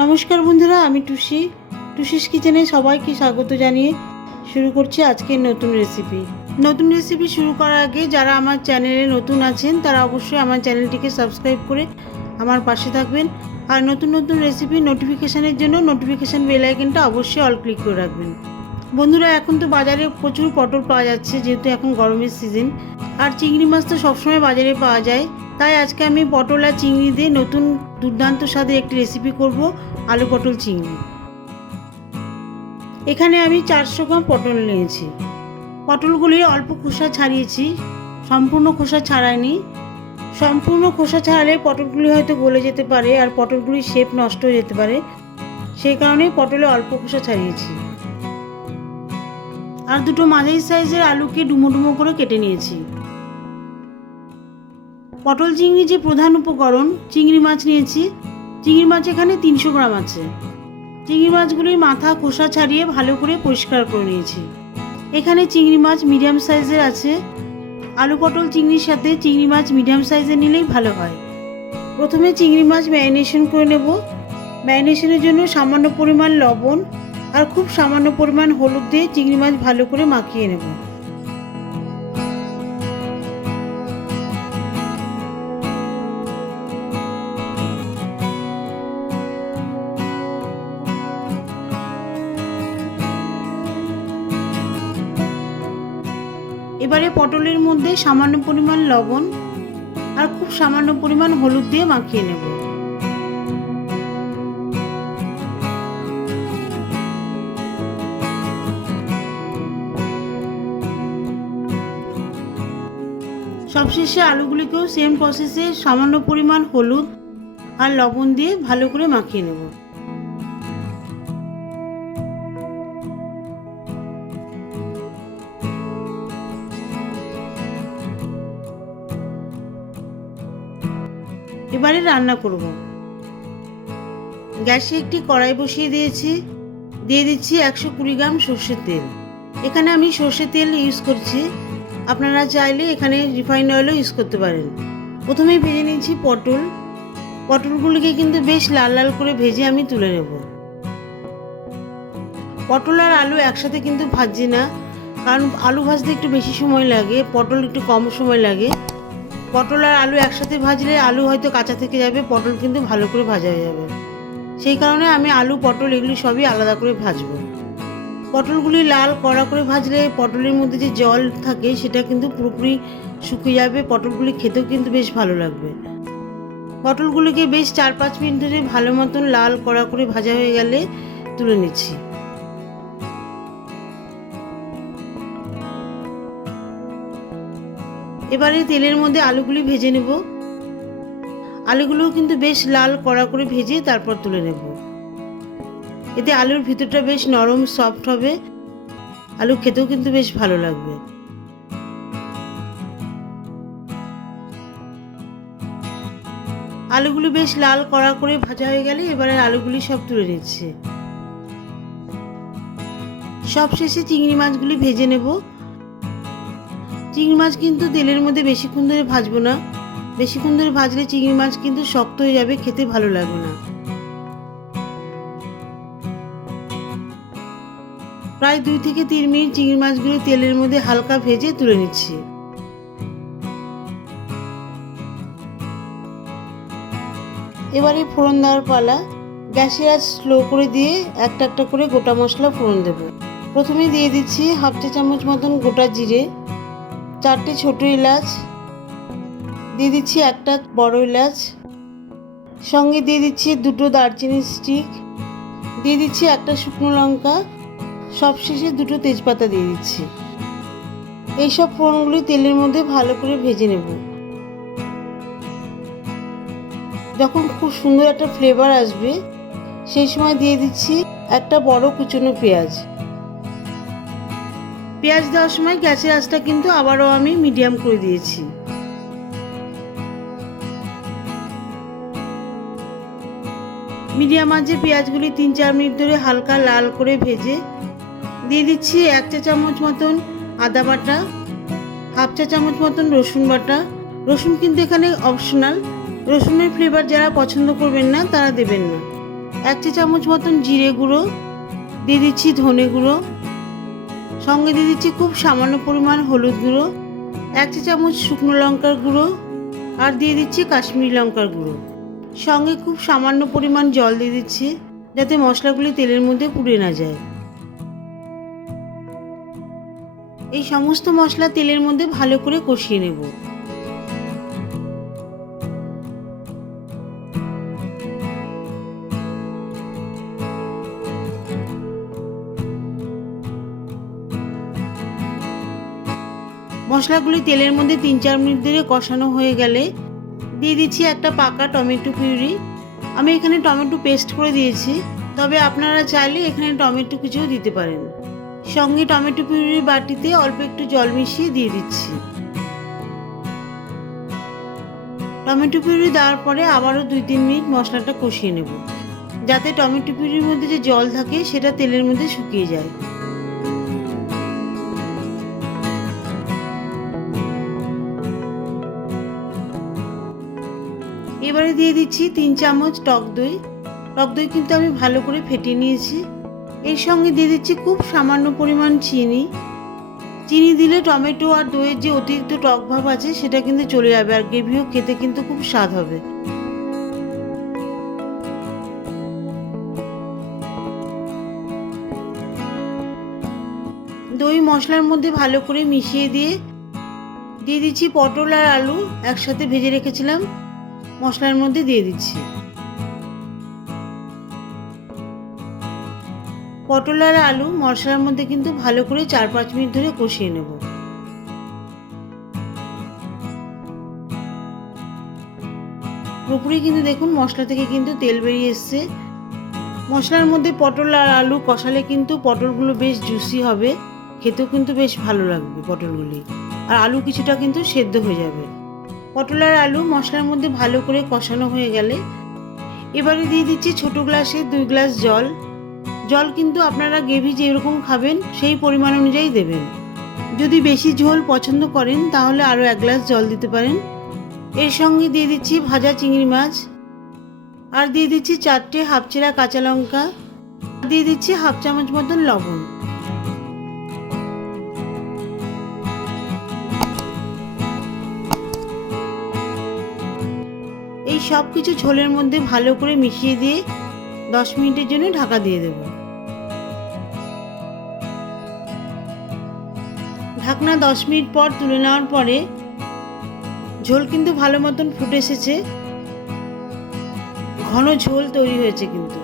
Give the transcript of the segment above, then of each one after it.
নমস্কার বন্ধুরা, আমি টুসিস কিচেনে সবাইকে স্বাগত জানিয়ে শুরু করছি আজকের নতুন রেসিপি শুরু করার আগে যারা আমার চ্যানেলে নতুন আছেন তারা অবশ্যই আমার চ্যানেলটিকে সাবস্ক্রাইব করে আমার পাশে থাকবেন। আর নতুন রেসিপি নোটিফিকেশানের জন্য নোটিফিকেশান বেল আইকনটা অবশ্যই অল ক্লিক করে রাখবেন। বন্ধুরা, এখন তো বাজারে প্রচুর পটল পাওয়া যাচ্ছে, যেহেতু এখন গরমের সিজন। আর চিংড়ি মাছ তো সবসময় বাজারে পাওয়া যায়, তাই আজকে আমি পটল আর চিংড়ি দিয়ে নতুন দুর্দান্ত স্বাদের একটি রেসিপি করব, আলু পটল চিংড়ি। এখানে আমি 400 গ্রাম পটল নিয়েছি। পটলগুলি অল্প খোসা ছাড়িয়েছি, সম্পূর্ণ খোসা ছাড়াইনি। সম্পূর্ণ খোসা ছাড়ালে পটলগুলি হয়তো গলে যেতে পারে আর পটলগুলির শেপ নষ্ট হয়ে যেতে পারে, সেই কারণে পটলে অল্প খোসা ছাড়িয়েছি। আর দুটো মাঝারি সাইজের আলুকে ডুমো ডুমো করে কেটে নিয়েছি। পটল চিংড়ি যে প্রধান উপকরণ, চিংড়ি মাছ নিয়েছি। চিংড়ি মাছ এখানে 300 গ্রাম আছে। চিংড়ি মাছগুলির মাথা খোসা ছাড়িয়ে ভালো করে পরিষ্কার করে নিয়েছি। এখানে চিংড়ি মাছ মিডিয়াম সাইজের আছে। আলু পটল চিংড়ির সাথে চিংড়ি মাছ মিডিয়াম সাইজের নিলেই ভালো হয়। প্রথমে চিংড়ি মাছ ম্যারিনেশন করে নেব। ম্যারিনেশনের জন্য সামান্য পরিমাণ লবণ আর খুব সামান্য পরিমাণ হলুদ দিয়ে চিংড়ি মাছ ভালো করে মাখিয়ে নেব। এবারে পটলের মধ্যে সামান্য পরিমাণ লবণ আর খুব সামান্য পরিমাণ হলুদ দিয়ে মাখিয়ে নেব। সবশেষে আলুগুলিকেও সেম প্রসেসে সামান্য পরিমাণ হলুদ আর লবণ দিয়ে ভালো করে মাখিয়ে নেব। এবারে রান্না করব। গ্যাসে একটি কড়াই বসিয়ে দিয়েছি। দিয়ে দিচ্ছি 120 গ্রাম সর্ষের তেল। এখানে আমি সর্ষের তেল ইউজ করছি, আপনারা চাইলে এখানে রিফাইন্ড অয়েলও ইউজ করতে পারেন। প্রথমেই ভেজে নিয়েছি পটলগুলিকে কিন্তু বেশ লাল লাল করে ভেজে আমি তুলে নেব। পটল আর আলু একসাথে কিন্তু ভাজছি না, কারণ আলু ভাজতে একটু বেশি সময় লাগে, পটল একটু কম সময় লাগে। পটল আর আলু একসাথে ভাজলে আলু হয়তো কাঁচা থেকে যাবে, পটল কিন্তু ভালো করে ভাজা হয়ে যাবে। সেই কারণে আমি আলু পটল এগুলি সবই আলাদা করে ভাজবো। পটলগুলি লাল কড়া করে ভাজলে পটলের মধ্যে যে জল থাকে সেটা কিন্তু পুরোপুরি শুকিয়ে যাবে, পটলগুলি খেতেও কিন্তু বেশ ভালো লাগবে। পটলগুলিকে বেশ 4-5 মিনিট ধরে ভালো মতন লাল কড়া করে ভাজা হয়ে গেলে তুলে নিচ্ছি। এবারে তেলের মধ্যে আলুগুলি ভেজে নেব। আলুগুলোও কিন্তু বেশ লাল কড়া করে ভেজে তারপর তুলে নেব। এতে আলুর ভিতরটা বেশ নরম সফট হবে, আলু খেতেও কিন্তু বেশ ভালো লাগবে। আলুগুলি বেশ লাল কড়া করে ভাজা হয়ে গেলে এবারে আলুগুলি সব তুলে নিচ্ছে। সব শেষে চিংড়ি মাছগুলি ভেজে নেব। চিংড়ি মাছ কিন্তু তেলের মধ্যে বেশিক্ষণ ধরে ভাজবো না, বেশিক্ষণ ধরে ভাজলে চিংড়ি মাছ কিন্তু শক্ত হয়ে যাবে, খেতে ভালো লাগবে না। প্রায় 2 থেকে 3 মিনিট চিংড়ি মাছগুলি তেলের মধ্যে হালকা ভেজে তুলে নিচ্ছি। এবারে ফোড়ন দেওয়ার পালা। গ্যাসের আঁচ স্লো করে দিয়ে একটা একটা করে গোটা মশলা ফোড়ন দেব। প্রথমে দিয়ে দিচ্ছি 1/2 চা চামচ মতন গোটা জিরে, 4টে ছোট এলাচ, দিয়ে দিচ্ছি একটা বড় এলাচ, সঙ্গে দিয়ে দিচ্ছি 2টো দারচিনি স্টিক, দিয়ে দিচ্ছি একটা শুকনো লঙ্কা, সবশেষে 2টো তেজপাতা দিয়ে দিচ্ছি। এইসব ফোড়নগুলি তেলের মধ্যে ভালো করে ভেজে নেব। যখন খুব সুন্দর একটা ফ্লেভার আসবে সেই সময় দিয়ে দিচ্ছি একটা বড় কুচনো পেঁয়াজ। পেঁয়াজ দেওয়ার সময় গ্যাসের আঁচটা কিন্তু আবারও আমি মিডিয়াম করে দিয়েছি। মিডিয়াম আঁচে পেঁয়াজগুলি 3-4 মিনিট ধরে হালকা লাল করে ভেজে দিয়ে দিচ্ছি 1 চা চামচ মতন আদা বাটা, 1/2 চা চামচ মতন রসুন বাটা। রসুন কিন্তু এখানে অপশনাল, রসুনের ফ্লেভার যারা পছন্দ করবেন না তারা দেবেন না। 1 চা চামচ মতন জিরে গুঁড়ো, দিয়ে দিচ্ছি ধনে গুঁড়ো, সঙ্গে দিয়ে দিচ্ছি খুব সামান্য পরিমাণ হলুদ গুঁড়ো, 1 চা চামচ শুকনো লঙ্কার গুঁড়ো, আর দিয়ে দিচ্ছি কাশ্মীরি লঙ্কার গুঁড়ো। সঙ্গে খুব সামান্য পরিমাণ জল দিয়ে দিচ্ছি যাতে মশলাগুলি তেলের মধ্যে পুড়ে না যায়। এই সমস্ত মশলা তেলের মধ্যে ভালো করে কষিয়ে নেব। মশলাগুলি তেলের মধ্যে 3-4 মিনিট ধরে কষানো হয়ে গেলে দিয়ে দিচ্ছি একটা পাকা টমেটো পিউরি। আমি এখানে টমেটো পেস্ট করে দিয়েছি, তবে আপনারা চাইলে এখানে টমেটো কুচিও দিতে পারেন। সঙ্গে টমেটো পিউরির বাটিতে অল্প একটু জল মিশিয়ে দিয়ে দিচ্ছি। টমেটো পিউরি দেওয়ার পরে আবারও 2-3 মিনিট মশলাটা কষিয়ে নেব, যাতে টমেটো পিউরির মধ্যে যে জল থাকে সেটা তেলের মধ্যে শুকিয়ে যায়। এবারে দিয়ে দিচ্ছি 3 চামচ টক দই। টক দই কিন্তু আমি ভালো করে ফেটিয়ে নিয়েছি। এর সঙ্গে দিয়ে দিচ্ছি খুব সামান্য পরিমাণ চিনি। চিনি দিলে টমেটো আর দইয়ের যে অতিরিক্ত টক ভাব আছে সেটা কিন্তু চলে যাবে, আর গ্রেভিও খেতে কিন্তু খুব স্বাদ হবে। দই মশলার মধ্যে ভালো করে মিশিয়ে দিয়ে দিচ্ছি পটল আর আলু একসাথে ভেজে রেখেছিলাম, মশলার মধ্যে দিয়ে দিচ্ছি। পটল আর আলু মশলার মধ্যে কিন্তু ভালো করে 4-5 মিনিট ধরে কষিয়ে নেব। পুরোপুরি কিন্তু দেখুন মশলা থেকে কিন্তু তেল বেরিয়ে এসছে। মশলার মধ্যে পটল আর আলু কষালে কিন্তু পটলগুলো বেশ জুসি হবে, খেতেও কিন্তু বেশ ভালো লাগবে পটলগুলি, আর আলু কিছুটা কিন্তু সেদ্ধ হয়ে যাবে। পটল আর আলু মশলার মধ্যে ভালো করে কষানো হয়ে গেলে এবারে দিয়ে দিচ্ছি ছোট গ্লাসে 2 গ্লাস জল। জল কিন্তু আপনারা গ্রেভি যেরকম খাবেন সেই পরিমাণ অনুযায়ী দেবেন। যদি বেশি ঝোল পছন্দ করেন তাহলে আরও 1 গ্লাস জল দিতে পারেন। এর সঙ্গে দিয়ে দিচ্ছি ভাজা চিংড়ি মাছ, আর দিয়ে দিচ্ছি 4টে হাফ চেরা কাঁচা লঙ্কা, দিয়ে দিচ্ছি হাফ চামচ মতন লবণ। এই সব কিছু ঝোলের মধ্যে ভালো করে মিশিয়ে দিয়ে 10 মিনিটের জন্য ঢাকা দিয়ে দেব। ঢাকনা 10 মিনিট পর তুলে নেওয়ার পরে ঝোল কিন্তু ভালো মতন ফুটে এসেছে, ঘন ঝোল তৈরি হয়েছে কিন্তু।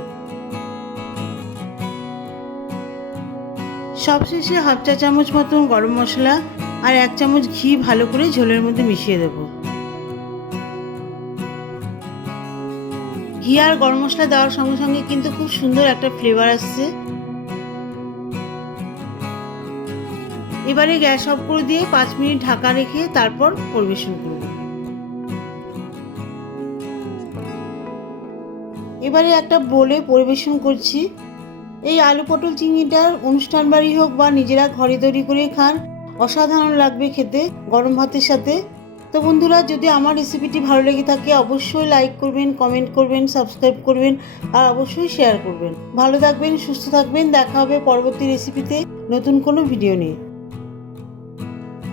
সবশেষে হাফ চা চামচ মতন গরম মশলা আর 1 চামচ ঘি ভালো করে ঝোলের মধ্যে মিশিয়ে দেব। ঘি আর গরম মশলা দেওয়ার সঙ্গে সঙ্গে কিন্তু খুব সুন্দর একটা ফ্লেভার আসছে। এবারে গ্যাস অফ করে দিয়ে 5 মিনিট ঢাকা রেখে তারপর পরিবেশন করব। এবারে একটা বোলে পরিবেশন করছি। এই আলু পটল চিংড়িটার অনুষ্ঠান বাড়ি হোক বা নিজেরা ঘরে তৈরি করে খান, অসাধারণ লাগবে খেতে গরম ভাতের সাথে। তো বন্ধুরা, যদি আমার রেসিপিটি ভালো লেগে থাকে অবশ্যই লাইক করবেন, কমেন্ট করবেন, সাবস্ক্রাইব করবেন, আর অবশ্যই শেয়ার করবেন। ভালো থাকবেন, সুস্থ থাকবেন। দেখা হবে পরবর্তী রেসিপিতে নতুন কোনো ভিডিও নিয়ে।